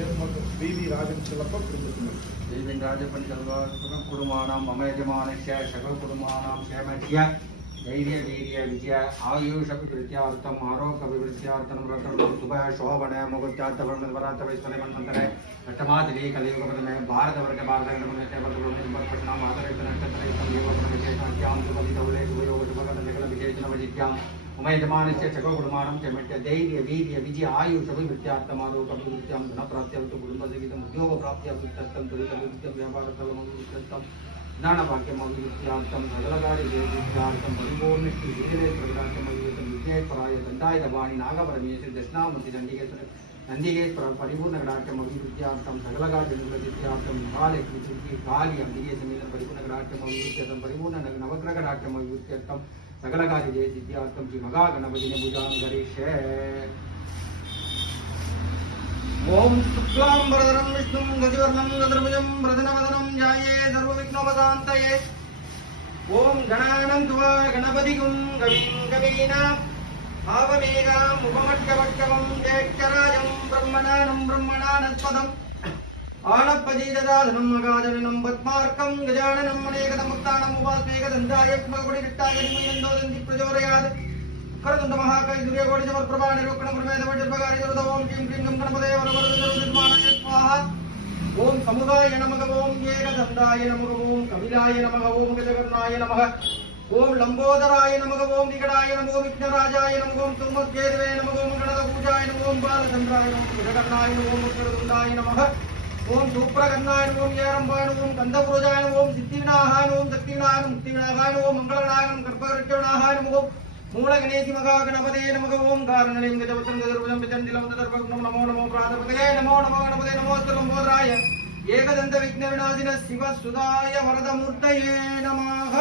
பேர் பிவி ராஜன் செல்லப்ப குடும்பத்தினர் பிவி ராஜப்பன் செல்வ குடும்பானாம் மம யஜமானஸ்ய சகல குடும்பானாம் க்ஷேமஸ்ய தைரிய வீரிய விஜய ஆயுஷபிருத்தியார்த்தம் ஆரோக்கியபிருத்தியார்த்தம் ரத்தம் சுப சோபன முகூர்த்தார்த்த வராத்த வைஸ்வனை மன்மந்தரை அஷ்டமாதிரி கலியுகபதமே பாரதவர்க பாரதகண்டமேவர்பட்னாம் ஆதரைத்த நட்சத்திரம் யோகபன விசேஷாத்யாம் சுபவிதவுலே சுபயோக சுபகத சகல விசேஷன வஜித்யாம் உமயஜமானஸ்ய சகல குடும்பானாம் க்ஷேமஸ்ய தைரிய வீரிய விஜய ஆயுஷபிருத்தியார்த்தம் ஆரோக்கியபிருத்தியாம் குணப்பிராப்தியார்த்தம் குடும்பசகிதம் உத்தியோக பிராப்தியார்த்தம் தொழிலபிருத்தியம் வியாபாரத்தலம் ज्ञानवाक्यमभिवृत्त्यार्थं सकलकार्यविद्यार्थं परिपूर्णश्री वीरेश्वरार्थमभिवृत्तं विजयपराय दण्डायुधवाणी नागपरमेश्वरी दक्षिणामूर्ति नन्दिकेश्वर परिपूर्णगणाख्यमभिवृत्त्यार्थं सकलकार्यविद्यार्थं महालक्ष्मी तुर्की काली अंबिके समेत परिपूर्णगणाख्यमभिवृत्त्यर्थं परिपूर्ण नवग्रहगणाख्यमभिवृत्त्यर्थं सकलकार्यजयसिद्ध्यार्थं श्री महागणपतिने पूजां करिष्ये। ओम शुक्लांबरधरं विष्णुं गजवर्णं गजर्भुजं प्रसन्नवदनं ध्याये सर्वविघ्नोपशान्तये। ओम गणानं त्वा गणपतिगुं कविं कवीनाम् आवमेघाम् उपमट्टवट्टवं ज्येष्ठराजं ब्रह्मणानं ब्रह्मणानस्पदम् आनपजीददाधनं मगाजनं पद्मार्कं गजाननं अनेकदमुक्तानं उपास्मेकदन्ताय कुमकुडिनिट्टाय निमयन्दोदन्ति प्रचोदयात् करदंड महाकाय सूर्यकोटि समप्रभा निरूपणं प्रमेद वज्रपगारि दुर्द ओम किं क्लीं गं गणपतये वरवरदुर्गमानाय स्वाहा। ओम समुदाय नमः ओम एकदन्ताय नमः ओम कपिलाय नमः ओम गजकर्णाय नमः ओम लंबोदराय नमः ओम विकटाय नमः ओम विघ्नराजाय नमः ओम तुमस्केतवे नमः ओम गणपतिपूजाय नमः ओम बालचन्द्राय नमः गजकर्णाय नमः ओम उत्तरदुण्डाय नमः ओम सूप्रकर्णाय नमः ओम येरम्बाय नमः ओम कंदपुरुषाय नमः ओम सिद्धिविनाशाय नमः ओम शक्तिविनाशाय नमः मुक्तिविनाशाय नमः ओम मंगलनाय नमः कर्पूरविनाशाय नमः ओम मूलगणेशि महागणपतये नमः ओम कारणं गजवत्रं गजर्भुजं चण्डिलं तदर्भग्नं नमो नमो प्रातपतये नमो नमो गणपतये नमोऽस्तु लम्बोदराय एकदन्त विघ्नविनाशिनः शिवसुधाय वरदमूर्तये नमः।